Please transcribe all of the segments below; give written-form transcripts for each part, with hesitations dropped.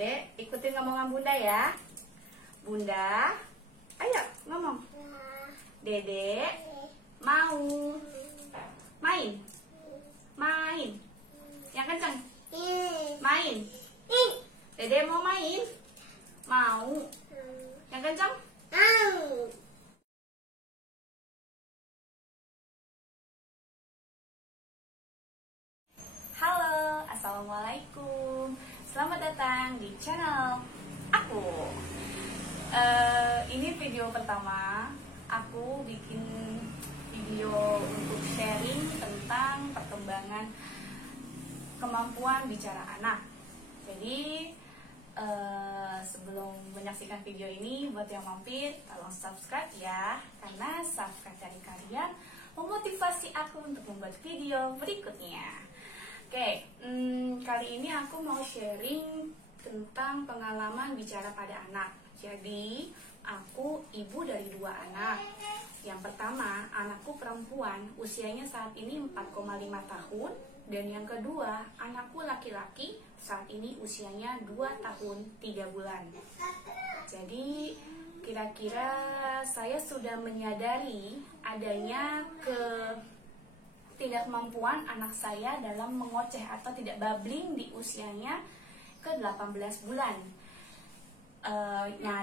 Dede ikutin ngomongan Bunda ya. Bunda, ayo ngomong. Dede mau main. Main. Yang kencang. Main. Dede mau main. Mau. Yang kencang. Halo, assalamualaikum. Selamat datang di channel aku. Ini video pertama. Aku bikin video untuk sharing tentang perkembangan kemampuan bicara anak. Jadi sebelum menyaksikan video ini, buat yang mampir tolong subscribe ya, karena subscribe dari kalian memotivasi aku untuk membuat video berikutnya. Oke, kali ini aku mau sharing tentang pengalaman bicara pada anak. Jadi, aku ibu dari 2 anak. Yang pertama, anakku perempuan, usianya saat ini 4,5 tahun. Dan yang kedua, anakku laki-laki, saat ini usianya 2 tahun 3 bulan. Jadi, kira-kira saya sudah menyadari adanya tidak kemampuan anak saya dalam mengoceh atau tidak babbling di usianya ke 18 bulan.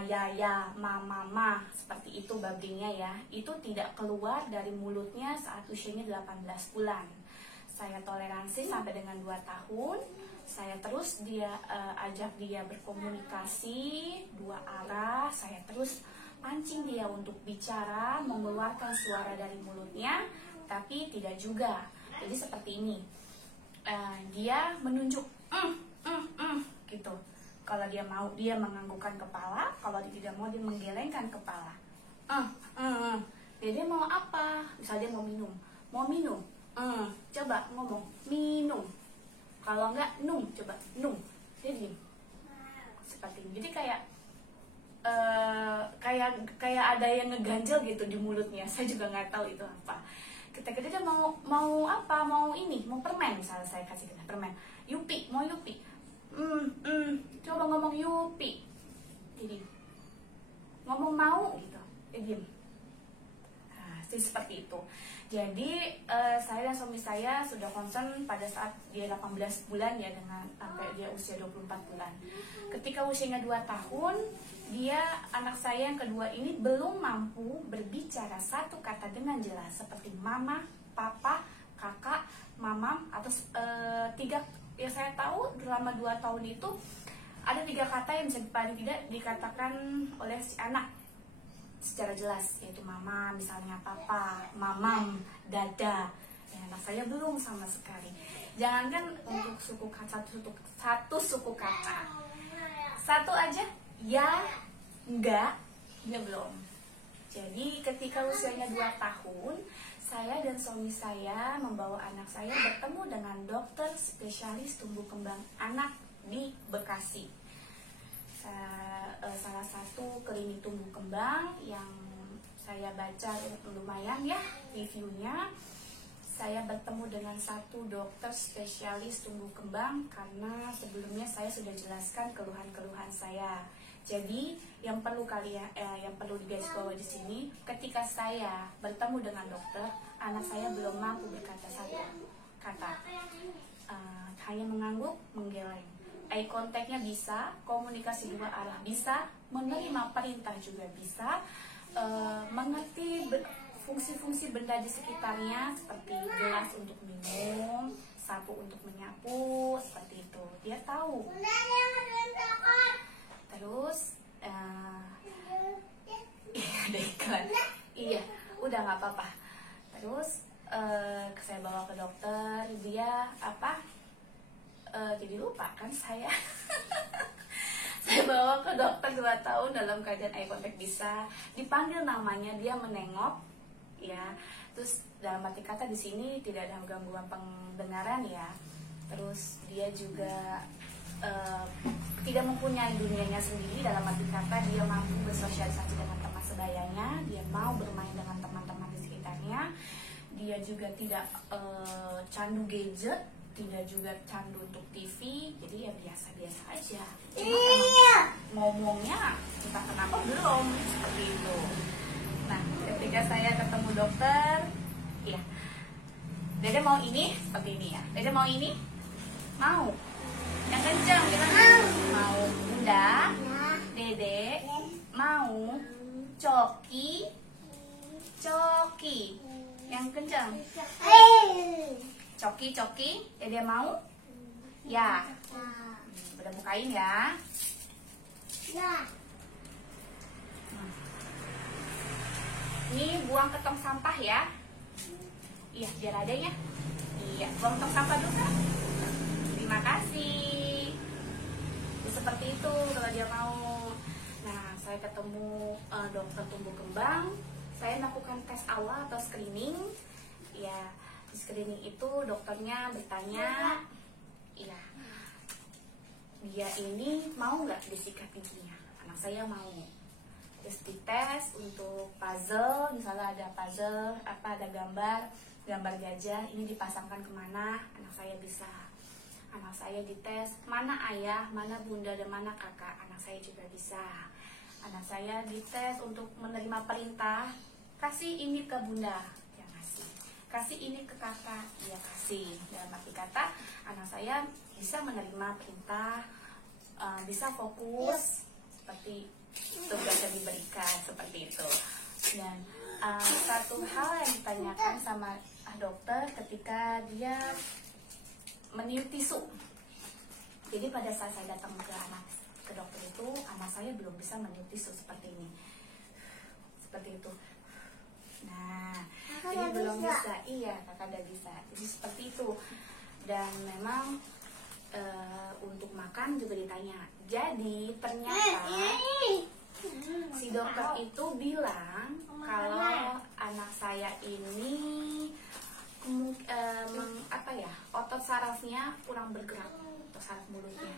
Ya, mama, seperti itu babblingnya ya. Itu tidak keluar dari mulutnya saat usianya 18 bulan. Saya toleransi sampai dengan 2 tahun. Saya terus ajak dia berkomunikasi 2 arah. Saya terus pancing dia untuk bicara, mengeluarkan suara dari mulutnya, tapi tidak juga. Jadi seperti ini, dia menunjuk gitu. Kalau dia mau, dia menganggukkan kepala. Kalau dia tidak mau, dia menggelengkan kepala. Dia mau apa? Misalnya dia mau minum, coba ngomong minum. Kalau enggak nung, coba nung. Dia diem seperti ini. Jadi kayak ada yang ngeganjel gitu di mulutnya. Saya juga nggak tahu itu apa. Ketika dia mau apa, mau permen, misalnya saya kasih kita permen, Yupi, mau Yupi, coba ngomong Yupi, jadi ngomong mau gitu, diem. Nah, seperti itu. Jadi saya dan suami saya sudah concern pada saat dia 18 bulan ya, dengan sampai dia usia 24 bulan. Ketika usianya 2 tahun, anak saya yang kedua ini belum mampu berbicara satu kata dengan jelas, seperti mama, papa, kakak, mamam, atau 3 yang saya tahu selama 2 tahun itu ada 3 kata yang bisa paling tidak dikatakan oleh si anak secara jelas, yaitu mama, misalnya papa, mamam, dada. Ya, anak saya belum sama sekali. Jangankan untuk suku kata, satu suku kata, satu aja, ya, enggak, dia belum. Jadi ketika usianya 2 tahun, saya dan suami saya membawa anak saya bertemu dengan dokter spesialis tumbuh kembang anak di Bekasi. Salah satu klinik tumbuh kembang yang saya baca lumayan ya reviewnya. Saya bertemu dengan satu dokter spesialis tumbuh kembang karena sebelumnya saya sudah jelaskan keluhan-keluhan saya. Jadi yang perlu digarisbawahi di sini, ketika saya bertemu dengan dokter, anak saya belum mampu berkata satu kata, hanya mengangguk, menggeleng. Eye contact-nya bisa, komunikasi 2 arah bisa, menerima perintah juga bisa, mengerti fungsi-fungsi benda di sekitarnya seperti gelas untuk minum, sapu untuk menyapu, seperti itu. Dia tahu. Terus ada iklan. Iya, udah nggak apa-apa. Terus saya bawa ke dokter, dia jadi lupa kan saya. Saya bawa ke dokter 2 tahun dalam keadaan eye contact bisa, dipanggil namanya, dia menengok, ya. Terus dalam arti kata di sini tidak ada gangguan pendengaran ya. Terus dia juga tidak mempunyai dunianya sendiri, dalam arti kata dia mampu bersosialisasi dengan teman sebayanya, dia mau bermain dengan teman-teman di sekitarnya, dia juga tidak candu gadget, tidak juga candu untuk TV, jadi ya biasa-biasa aja. Cuma ngomongnya entah kenapa belum seperti itu. Nah, ketika saya ketemu dokter, ya, Dede mau ini seperti ini ya. Dede mau ini, mau yang kencang, kita mau. Bunda, Dede mau coki, coki yang kencang. Coki, coki, Dede mau? Ya. Udah bukain ya. Ini buang ke tong sampah ya. Iya, biar ada ya. Iya, buang tong sampah dulu kan. Terima kasih. Ya, seperti itu kalau dia mau. Nah, saya ketemu dokter tumbuh kembang. Saya melakukan tes awal atau screening. Ya, di screening itu dokternya bertanya, iya, dia ini mau nggak disikat giginya? Anak saya mau. Terus dites untuk puzzle, misalnya ada puzzle, ada gambar gajah, ini dipasangkan kemana, anak saya bisa. Anak saya dites, mana ayah, mana bunda, dan mana kakak, anak saya juga bisa. Anak saya dites untuk menerima perintah, kasih ini ke bunda, ya kasih. Kasih ini ke kakak, ya kasih. Dalam arti kata, anak saya bisa menerima perintah, bisa fokus, seperti tugas yang diberikan, seperti itu. Dan satu hal yang ditanyakan sama dokter ketika dia meniup tisu. Jadi pada saat saya datang ke dokter itu, anak saya belum bisa meniup tisu seperti ini, seperti itu. Nah, jadi belum bisa. Iya, kakak udah bisa. Jadi seperti itu. Dan memang untuk makan juga ditanya. Jadi ternyata si dokter itu bilang kalau anak saya ini otot sarafnya kurang bergerak, otot saraf mulutnya.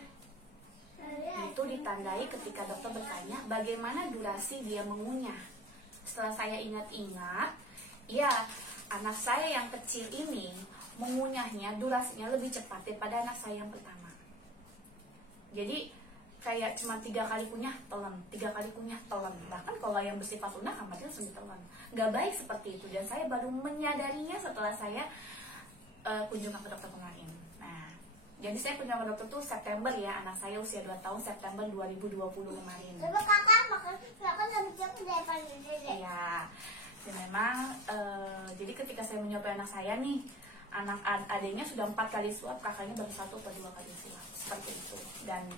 Itu ditandai ketika dokter bertanya bagaimana durasi dia mengunyah. Setelah saya ingat-ingat, ya, anak saya yang kecil ini mengunyahnya durasinya lebih cepat daripada anak saya yang pertama. Jadi kayak cuma 3 kali kunyah telan, 3 kali kunyah telan. Bahkan kalau yang bersifat lunak hampir langsung ditelan. Gak baik seperti itu, dan saya baru menyadarinya setelah saya kunjungan ke dokter kemarin. Nah, jadi saya kunjungan ke dokter tuh September ya, anak saya usia 2 tahun, September 2020 kemarin. Coba kakak makan lebih cepat daripada Dede. Iya. Dan memang jadi ketika saya menyuapi anak saya nih, anak adiknya sudah 4 kali suap, kakaknya baru 1 atau 2 kali suap, seperti itu. Dan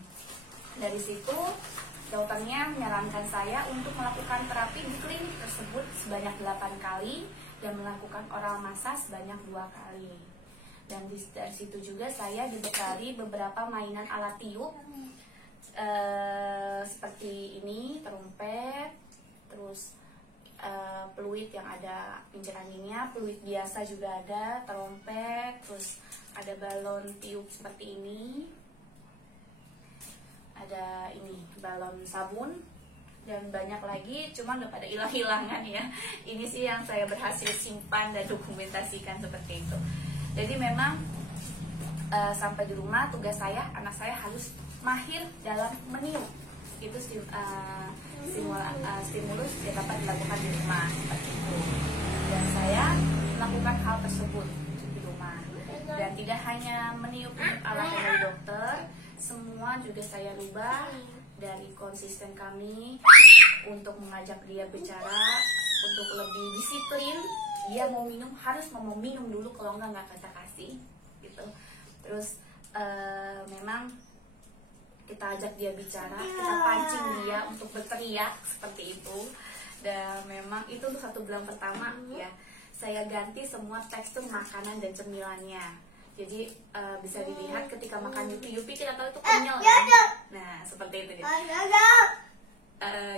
dari situ dokternya menyarankan saya untuk melakukan terapi di klinik tersebut sebanyak 8 kali dan melakukan oral massage sebanyak 2 kali. Dan dari situ juga saya dibekali beberapa mainan alat tiup seperti ini, trompet, terus peluit yang ada pincir anginnya, peluit biasa juga ada, trompet, terus ada balon tiup seperti ini, ada ini balon sabun, dan banyak lagi, cuman udah pada hilang-hilangan ya. Ini sih yang saya berhasil simpan dan dokumentasikan seperti itu. Jadi memang sampai di rumah tugas saya, anak saya harus mahir dalam meniup. Itu stimulus yang dapat dilakukan di rumah seperti itu. Dan saya melakukan hal tersebut di rumah. Dan tidak hanya meniup alat dari dokter, semua juga saya rubah dari konsisten kami untuk mengajak dia bicara, untuk lebih disiplin. Dia mau minum harus mau minum dulu, kalau enggak kita kasih gitu. Terus memang kita ajak dia bicara, kita pancing dia untuk berteriak seperti itu. Dan memang itu untuk 1 bulan pertama ya, saya ganti semua tekstur makanan dan cemilannya. Jadi bisa dilihat ketika makan Yupi kita tahu itu kenyal kan? Nah seperti itu dia.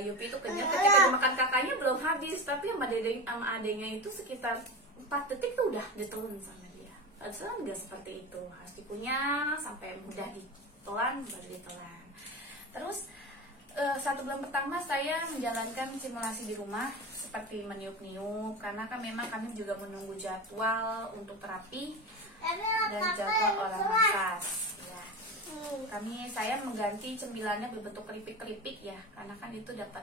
Yupi itu kenyal, ketika dimakan kakaknya belum habis, tapi sama adenya itu sekitar 4 detik tuh udah ditelan sama dia. Padahal nggak seperti itu, harus dikunyah sampai mudah ditelan baru ditelan. Terus 1 bulan pertama saya menjalankan simulasi di rumah seperti meniup-niup, karena kan memang kami juga menunggu jadwal untuk terapi dan jadwal saya mengganti cemilannya berbentuk keripik-keripik ya, karena kan itu dapat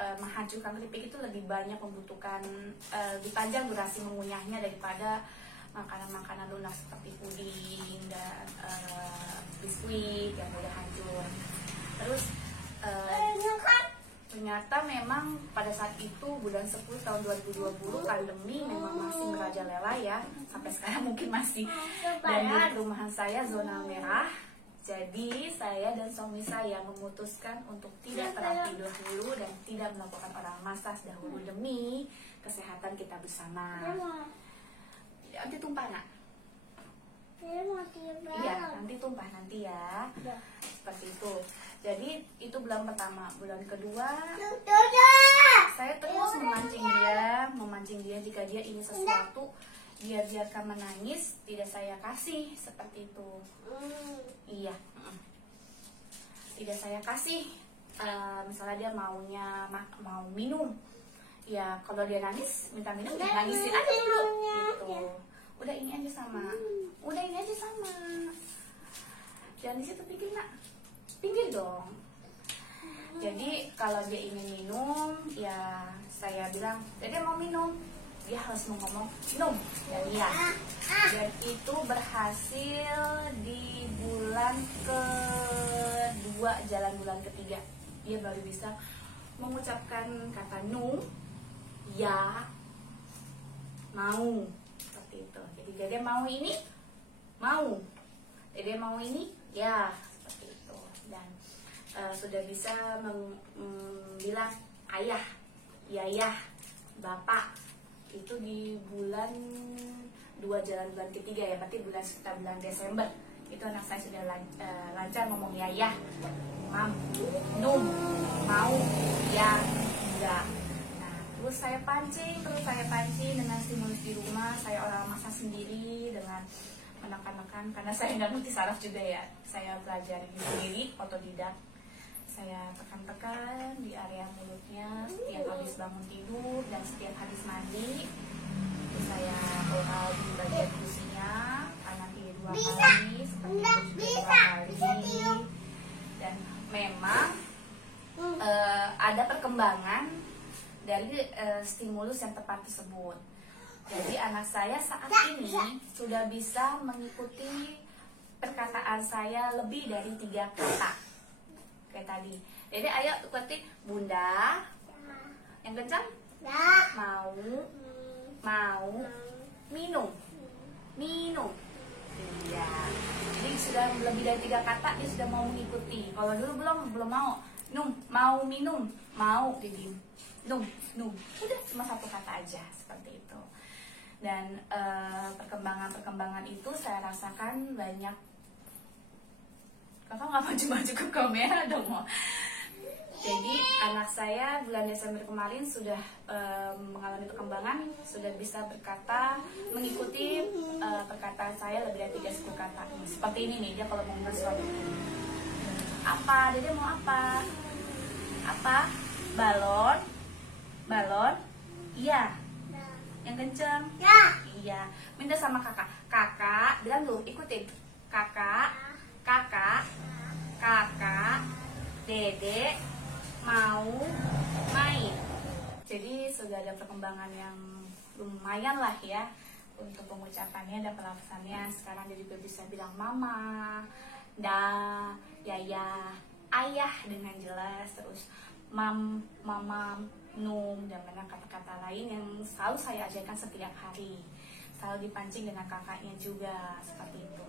menghancurkan keripik itu lebih banyak membutuhkan lebih panjang durasi mengunyahnya daripada makanan-makanan lunak seperti puding dan biskuit yang mudah hancur. Terus ternyata memang pada saat itu bulan 10 tahun 2020 pandemi memang masih merajalela ya, sampai sekarang mungkin masih. Dan di perumahan saya zona merah. Jadi saya dan suami saya memutuskan untuk tidak terapi dahulu dan tidak melakukan oral massage dahulu demi kesehatan kita bersama. Nanti tumpah nak? Iya, nanti tumpah nanti ya. Seperti itu. Jadi itu bulan pertama. Bulan kedua saya terus memancing dia jika dia ingin sesuatu, dia biarkan menangis, tidak saya kasih seperti itu. Iya, tidak saya kasih. Misalnya dia mau minum, ya kalau dia nangis minta minum, nangisin aja dulu. Gitu. Udah ini aja sama, jangan di situ pinggir nak, pinggir dong. Jadi kalau dia ingin minum, ya saya bilang, dia mau minum, dia harus ngomong minum dan iya. Dan itu berhasil di bulan kedua, jalan bulan ketiga dia baru bisa mengucapkan kata num, ya, mau, seperti itu. Jadi dia mau ini, mau, dia mau ini, ya, seperti itu. Dan sudah bisa bilang ayah, yayah, bapak. Itu di bulan 2 jalan bulan ketiga ya, berarti sekitar bulan Desember. Itu anak saya sudah lancar ngomong yayah, mam, num, mau, ya, enggak. Nah, terus saya pancing dengan stimulus di rumah. Saya oral massage sendiri dengan menekan-nekan, karena saya nggak ngerti saraf juga ya. Saya pelajari sendiri, otodidak. Saya tekan-tekan di area mulutnya setiap habis bangun tidur dan setiap habis mandi. Terus saya oral di bagian gusinya, kanan kiri 2 kali, seperti itu juga 2 kali. Dan memang ada perkembangan dari stimulus yang tepat tersebut. Jadi anak saya saat ini sudah bisa mengikuti perkataan saya lebih dari 3 kata. Kayak tadi. Jadi ayo ikuti bunda. Yang kencang? Mau. Minum. Iya. Jadi sudah lebih dari 3 kata dia sudah mau mengikuti. Kalau dulu belum mau. Mau minum. Mau jadi num. Udah cuma 1 kata aja seperti itu. Dan perkembangan itu saya rasakan banyak. Kakak nggak maju-maju ke kamera dong. Jadi anak saya bulan Desember kemarin sudah mengalami perkembangan, sudah bisa berkata, mengikuti perkataan saya lebih dari 30 kata. Seperti ini nih, dia kalau mau sesuatu. Apa? Dede mau apa? Apa? Balon? Iya. Yang kenceng? Iya. Minta sama kakak. Kakak, bilang dulu, ikutin. Kakak, Dede mau main. Jadi sudah ada perkembangan yang lumayan lah ya untuk pengucapannya dan pelafazannya. Sekarang dia juga bisa bilang mama, yaya, ayah dengan jelas. Terus mama, num, dan banyak kata-kata lain yang selalu saya ajarkan setiap hari. Selalu dipancing dengan kakaknya juga seperti itu.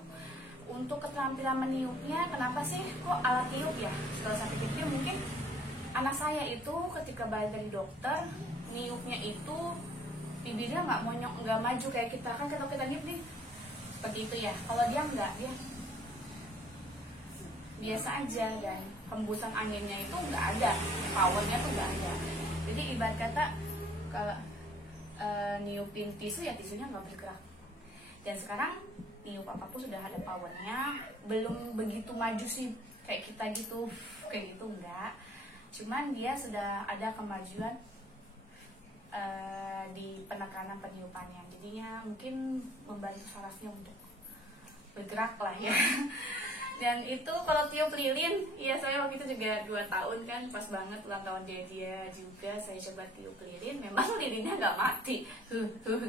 Untuk keterampilan meniupnya, kenapa sih kok alat tiup ya? Setelah saya pikir mungkin anak saya itu ketika balik dari dokter, niupnya itu bibirnya nggak maju kayak kita kan. Kalau kita niup nih seperti itu ya. Kalau dia nggak, dia biasa aja, dan hembusan anginnya itu nggak ada, powernya tuh nggak ada. Jadi ibarat kata kalau niupin tisu ya tisunya nggak bergerak. Dan sekarang niup apapun sudah ada powernya, belum begitu maju sih kayak kita gitu, kayak gitu enggak. Cuman dia sudah ada kemajuan di penekanan peniupannya, jadinya mungkin membantu sarafnya untuk bergerak lah ya. Dan itu kalau tiup lilin, ya saya waktu itu juga 2 tahun kan, pas banget ulang tahun dia juga saya coba tiup lilin, memang lilinnya nggak mati,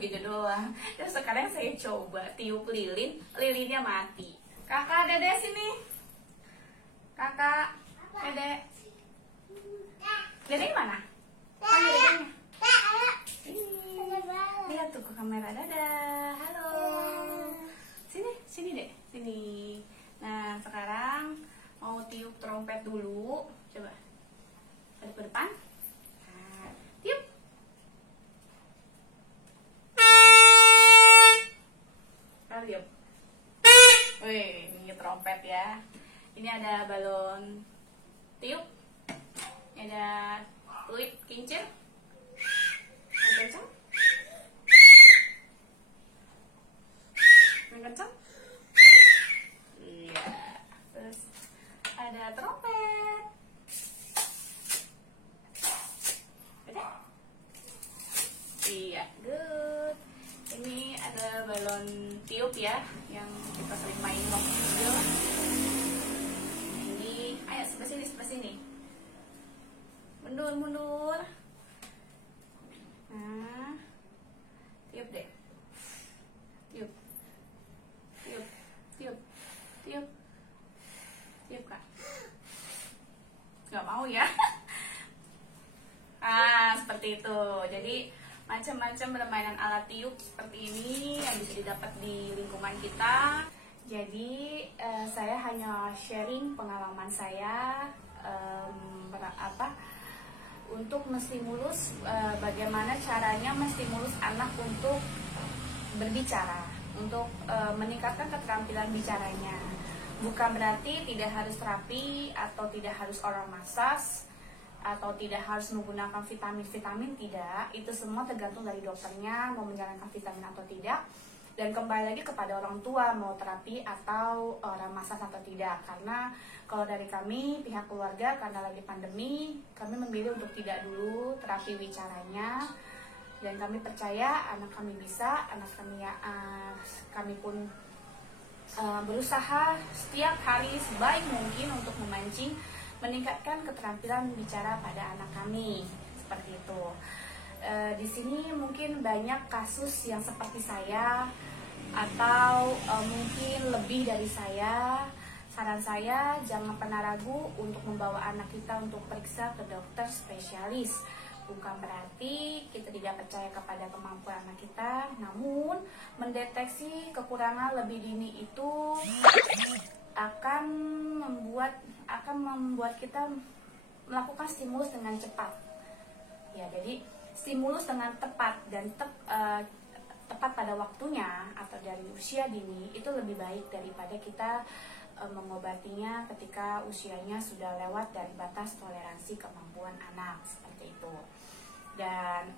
gitu doang. Terus sekarang saya coba tiup lilin, lilinnya mati. Kakak, Dede sini. Kakak, Dede. Dede mana? Panggil dedenya. Lihat tuh ke kamera, dadah, halo. Sini deh, sini. Nah, sekarang mau tiup trompet dulu. Coba. Hadap ke depan. Nah, tiup. Sekarang tiup. Wih, ini trompet ya. Ini ada balon tiup. Ini ada fluid kincir. Kencang. Kencang. Iya. Terus ada trompet. Ada? Iya, good. Ini ada balon tiup ya, yang kita sering main waktu kecil. Ini, ayo sebelah sini. Mundur. Nah, tiup deh. Tiup Kak. Gak mau ya. Seperti itu. Jadi macam-macam permainan alat tiup seperti ini yang bisa didapat di lingkungan kita. Jadi saya hanya sharing pengalaman saya untuk menstimulus bagaimana caranya menstimulus anak untuk berbicara, untuk meningkatkan keterampilan bicaranya. Bukan berarti tidak harus terapi atau tidak harus oral massage atau tidak harus menggunakan vitamin, tidak. Itu semua tergantung dari dokternya mau menjalankan vitamin atau tidak. Dan kembali lagi kepada orang tua mau terapi atau oral massage atau tidak. Karena kalau dari kami pihak keluarga karena lagi pandemi, kami memilih untuk tidak dulu terapi bicaranya. Dan kami percaya anak kami bisa, anak kami kami pun berusaha setiap hari sebaik mungkin untuk meningkatkan keterampilan bicara pada anak kami seperti itu. Di sini mungkin banyak kasus yang seperti saya atau mungkin lebih dari saya. Saran saya jangan pernah ragu untuk membawa anak kita untuk periksa ke dokter spesialis. Bukan berarti kita tidak percaya kepada kemampuan anak kita, namun mendeteksi kekurangan lebih dini itu akan membuat kita melakukan stimulus dengan cepat. Ya, jadi stimulus dengan tepat dan tepat pada waktunya atau dari usia dini itu lebih baik daripada kita mengobatinya ketika usianya sudah lewat dari batas toleransi kemampuan anak seperti itu. Dan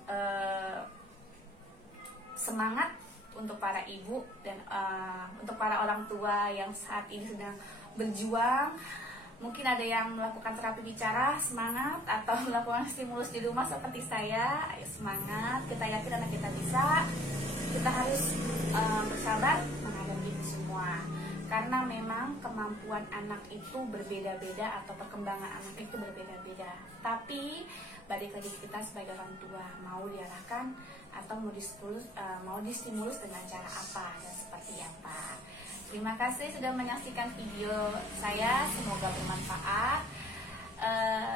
semangat untuk para ibu dan untuk para orang tua yang saat ini sedang berjuang. Mungkin ada yang melakukan terapi bicara, semangat, atau melakukan stimulus di rumah seperti saya. Ayo semangat, kita yakin anak kita bisa. Kita harus bersabar menghadapi itu semua. Karena memang kemampuan anak itu berbeda-beda atau perkembangan anak itu berbeda-beda. Tapi balik lagi kita sebagai orang tua mau diarahkan atau mau distimulus dengan cara apa dan seperti apa. Terima kasih sudah menyaksikan video saya, semoga bermanfaat.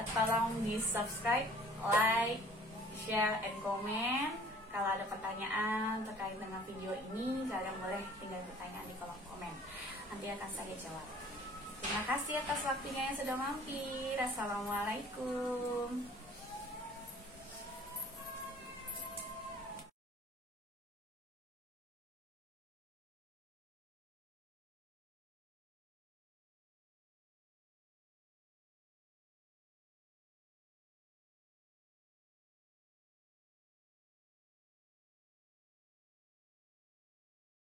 Tolong di subscribe, like, share, and comment. Kalau ada pertanyaan terkait dengan video ini, kalian boleh tinggal pertanyaan di kolom komen. Nanti akan saya jawab. Terima kasih atas waktunya yang sudah mampir. Assalamualaikum.